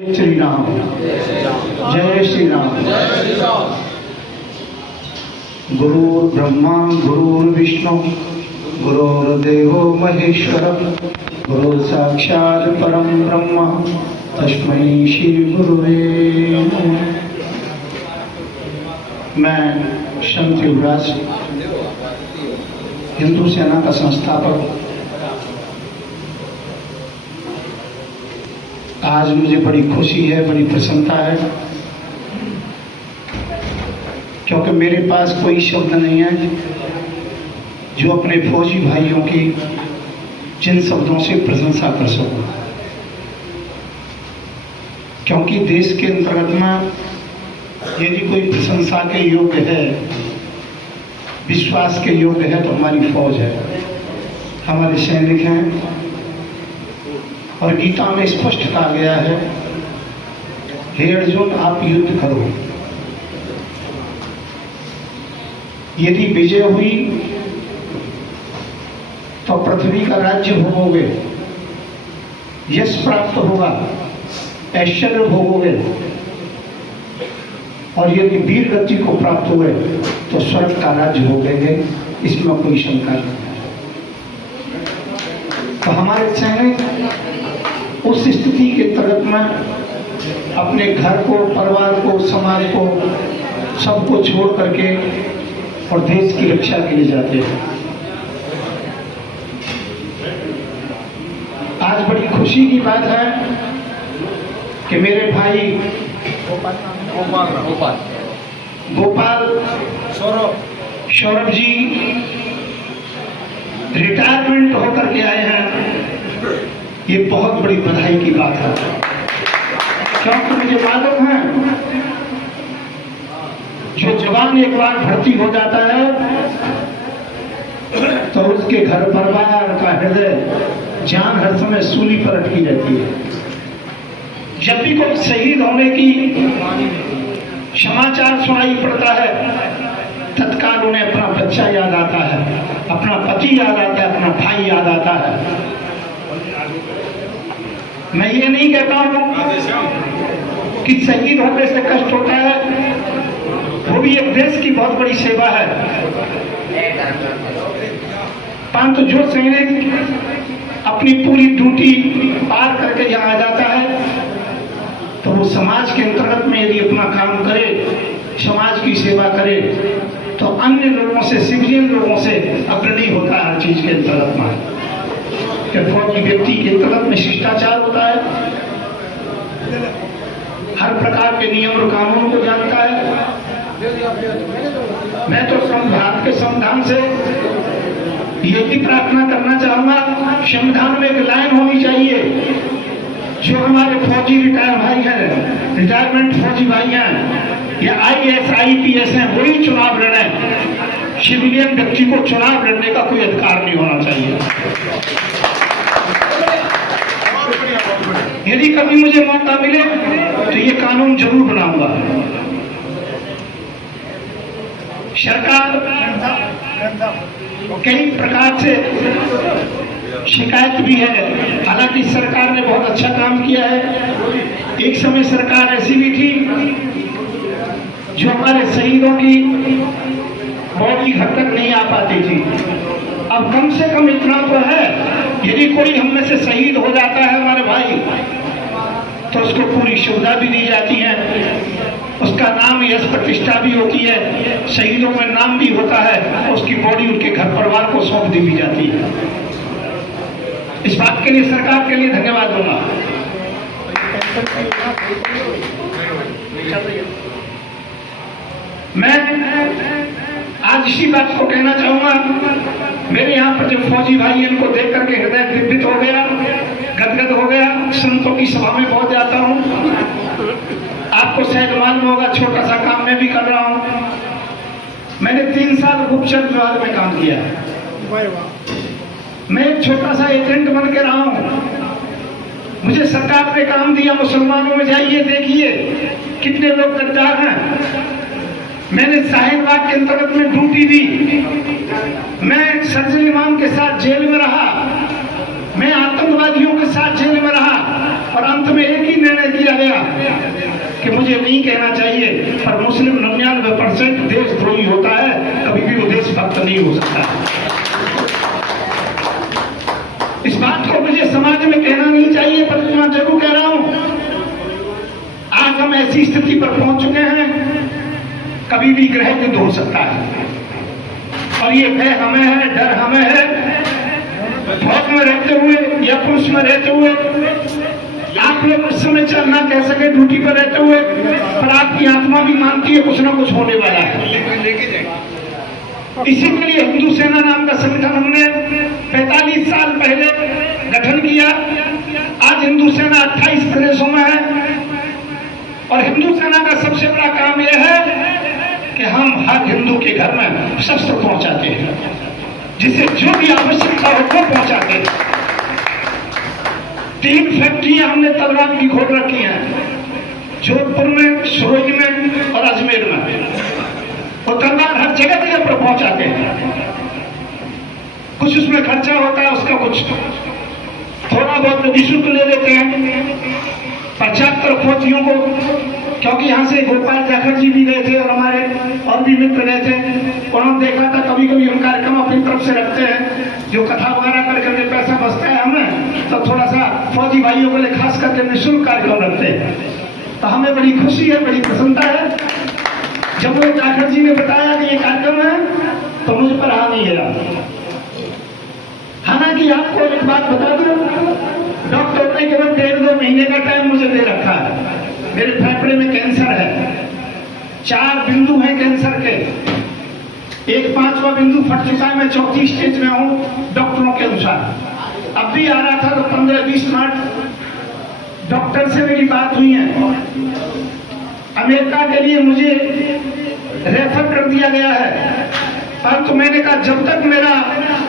श्री राम। जय श्री राम। गुरु ब्रह्मा गुरु विष्णु गुरुर्देवो महेश्वर गुरु साक्षात् परम ब्रह्म तस्मै श्री गुरुवे नमः। मैं संत युवराज हिंदू सेना का संस्थापक, आज मुझे बड़ी खुशी है, बड़ी प्रसन्नता है, क्योंकि मेरे पास कोई शब्द नहीं है जो अपने फौजी भाइयों की जिन शब्दों से प्रशंसा कर सकूं। क्योंकि देश के अंतर्गत में यदि कोई प्रशंसा के योग्य है, विश्वास के योग्य है, तो हमारी फौज है, हमारे सैनिक हैं। और गीता में स्पष्ट कहा गया है, हे अर्जुन आप युद्ध करो। यदि विजय हुई तो पृथ्वी का राज्य भोगोगे, यश प्राप्त होगा, ऐश्वर्य भोगोगे, और यदि वीर गति को प्राप्त हुए तो स्वर्ग का राज्य भोगेंगे। इसमें कोई शंका नहीं है। तो हमारे सैनिक उस स्थिति के तहत में अपने घर को, परिवार को, समाज को, सबको छोड़ करके और देश की रक्षा के लिए जाते हैं। आज बड़ी खुशी की बात है कि मेरे भाई गोपाल सौरभ जी रिटायरमेंट होकर के आए हैं। ये बहुत बड़ी बधाई की बात है, क्योंकि मुझे मालूम है जो जवान एक बार भर्ती हो जाता है तो उसके घर परिवार का हृदय, जान हर समय सूली पर अटकी रहती है। जब भी कोई शहीद होने की समाचार सुनाई पड़ता है, तत्काल उन्हें अपना बच्चा याद आता है, अपना पति याद आता है, अपना भाई याद आता है। मैं ये नहीं कहता हूं कि शहीद होने से कष्ट होता है, वो भी एक देश की बहुत बड़ी सेवा है। परंतु जो सैनिक अपनी पूरी ड्यूटी पार करके यहाँ आ जाता है, तो वो समाज के अंतर्गत में यदि अपना काम करे, समाज की सेवा करे, तो अन्य लोगों से, सिविलियन लोगों से अग्रणी होता है हर चीज के अंतर्गत में। फौजी व्यक्ति के अंतर्गत में शिष्टाचार होता है, हर प्रकार के नियम और कानून को जानता है। मैं तो भारत के संविधान से यही प्रार्थना करना चाहूंगा, संविधान में एक लाइन होनी चाहिए, जो हमारे फौजी रिटायर भाई हैं, रिटायरमेंट फौजी भाई हैं या IAS IPS हैं, वही चुनाव लड़े। सिविलियन व्यक्ति को चुनाव लड़ने का कोई अधिकार नहीं होना चाहिए। यदि कभी मुझे मौका मिले तो ये कानून जरूर बनाऊंगा। सरकार कई प्रकार से शिकायत भी है, हालांकि सरकार ने बहुत अच्छा काम किया है। एक समय सरकार ऐसी भी थी जो हमारे शहीदों की बॉडी घर तक नहीं आ पाती थी। अब कम से कम इतना तो है, यदि कोई हम में से शहीद हो जाता है हमारे भाई, तो उसको पूरी सुविधा भी दी जाती है, उसका नाम, यश, प्रतिष्ठा भी होती है, शहीदों में नाम भी होता है, उसकी बॉडी उनके घर परिवार को सौंप दी भी जाती है। इस बात के लिए सरकार के लिए धन्यवाद दूंगा। मैं आज इसी बात को कहना चाहूंगा, मेरे यहाँ पर जो फौजी भाई इनको देख करके हृदय द्रवित हो गया, गदगद हो गया। संतों की सभा में बहुत जाता हूँ, आपको शायद मालूम होगा, छोटा सा काम मैं भी कर रहा हूँ। मैंने 3 साल गुप्तचर विभाग में काम किया है। मैं एक छोटा सा एजेंट बन के रहा हूँ। मुझे सरकार ने काम दिया, मुसलमानों में जाइए, देखिए कितने लोग गद्दार हैं। मैंने शाहीन बाग के अंतर्गत में ड्यूटी दी, मैं सर्जिल इमाम के साथ जेल में रहा, मैं आतंकवादियों के साथ जेल में रहा, और अंत में एक ही निर्णय किया गया कि मुझे नहीं कहना चाहिए, पर मुस्लिम 99% देशद्रोही होता है, कभी भी वो देशभक्त नहीं हो सकता। इस बात को मुझे समाज में कहना नहीं चाहिए, पर मैं जरूर कह रहा हूं, आज हम ऐसी स्थिति पर पहुंच चुके हैं, कभी भी ग्रह युद्ध हो सकता है। और ये भय हमें है, डर हमें है, फौज में रहते हुए या पुलिस में रहते हुए आप लोग उस समय चल ना कह सके ड्यूटी पर रहते हुए, पर आपकी आत्मा भी मानती है कुछ ना कुछ होने वाला है। इसी के लिए हिंदू सेना नाम का संगठन हमने 45 साल पहले गठन किया। आज हिंदू सेना 28 प्रदेशों में है और हिंदू सेना का सबसे बड़ा काम यह है कि हम हर हिंदू के घर में शस्त्र पहुंचाते हैं, जिसे जो भी आवश्यकता हो वो पहुंचाते हैं। 3 फैक्ट्रियां हमने तलवार की खोल रखी हैं, जोधपुर में, सरोज में और अजमेर में। वो तलवार हर जगह जगह पर पहुंचाते हैं। कुछ उसमें खर्चा होता है, उसका कुछ थोड़ा बहुत निःशुल्क ले लेते हैं। 75 फौजियों को, क्योंकि यहाँ से गोपाल जाखड़ जी भी गए थे और हमारे और भी मित्र गए थे, उन्होंने देखा था कभी कभी हम कार्यक्रम अपनी तरफ से रखते हैं, जो कथा वगैरह करके पैसा बचता है हमें, तो थोड़ा सा फौजी भाइयों के लिए खास करके निःशुल्क कार्यक्रम रखते हैं। तो हमें बड़ी खुशी है, बड़ी प्रसन्नता है। जब वो जाखड़ जी ने बताया कि ये कार्यक्रम है, तो मुझ पर आ नहीं गया। हालांकि आपको एक बात बता दूं, डॉक्टर ने केवल 1.5-2 महीने का टाइम मुझे दे रखा है। मेरे फेफड़े में कैंसर है, 4 बिंदु हैं कैंसर के, एक 5वां बिंदु फट चुका है, मैं 4थी स्टेज में हूँ डॉक्टरों के अनुसार। अब भी आ रहा था तो 15-20 मिनट डॉक्टर से मेरी बात हुई है। अमेरिका के लिए मुझे रेफर कर दिया गया है, परंतु मैंने कहा जब तक मेरा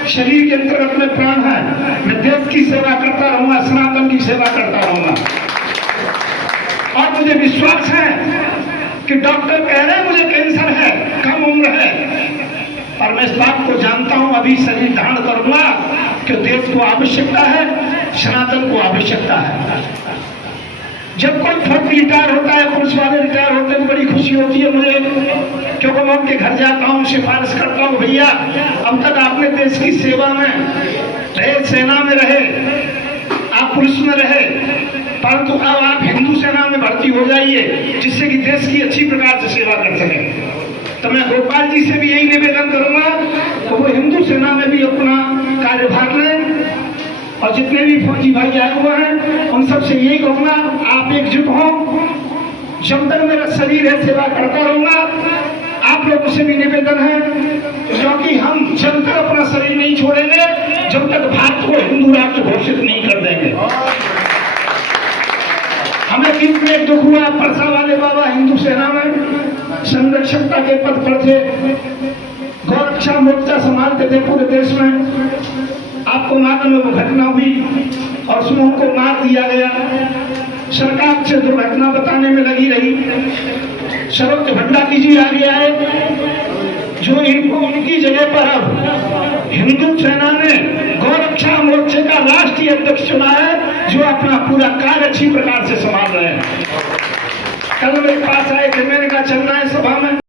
शरीर के अंतर्गत में प्राण है, मैं देश की सेवा करता रहूंगा, सनातन की सेवा करता रहूंगा। और मुझे विश्वास है कि डॉक्टर कह रहे हैं मुझे कैंसर है, कम उम्र है, और मैं इस बात को जानता हूं, अभी शरीर धारण करूंगा कि देश को आवश्यकता है, सनातन को आवश्यकता है। जब कोई फौजी रिटायर होता है, पुलिस वाले रिटायर होते हैं, तो बड़ी खुशी होती है मुझे, क्योंकि मैं उनके घर जाता हूँ, सिफारिश करता हूँ, भैया अब तक आपने देश की सेवा में रहे, सेना में रहे, आप पुलिस में रहे, परंतु अब आप हिंदू सेना में भर्ती हो जाइए, जिससे कि देश की अच्छी प्रकार से सेवा कर सके। तो मैं गोपाल जी से भी यही निवेदन करूंगा कि वो हिंदू सेना में भी अपना कार्यभार लें, और जितने भी फौजी भाई आए हुए हैं उन सबसे यही कहूंगा, आप एकजुट हो, जब तक मेरा शरीर है सेवा करता रहूंगा। आप लोगों से भी निवेदन है, क्योंकि हम जब तक अपना शरीर नहीं छोड़ेंगे, जब तक भारत को हिंदू राष्ट्र घोषित नहीं कर देंगे। हमें बीच में दुख हुआ, परसा वाले बाबा हिंदू सेना में संरक्षकता के पद पर थे, गौरक्षा मोर्चा संभालते थे पूरे देश में। आपको मालूम है वो घटना हुई और उसमें उनको मार दिया गया। सरकार से दुर्घटना बताने में लगी रही। सरोज भंडारी जी आगे आए, जो इनको उनकी जगह पर अब हिंदू सेना ने गौरक्षा मोर्चे का राष्ट्रीय अध्यक्ष चुना है, जो अपना पूरा कार्य अच्छी प्रकार से संभाल रहे हैं। कल मेरे पास आए थे, मैंने कहा चलना है सभा में।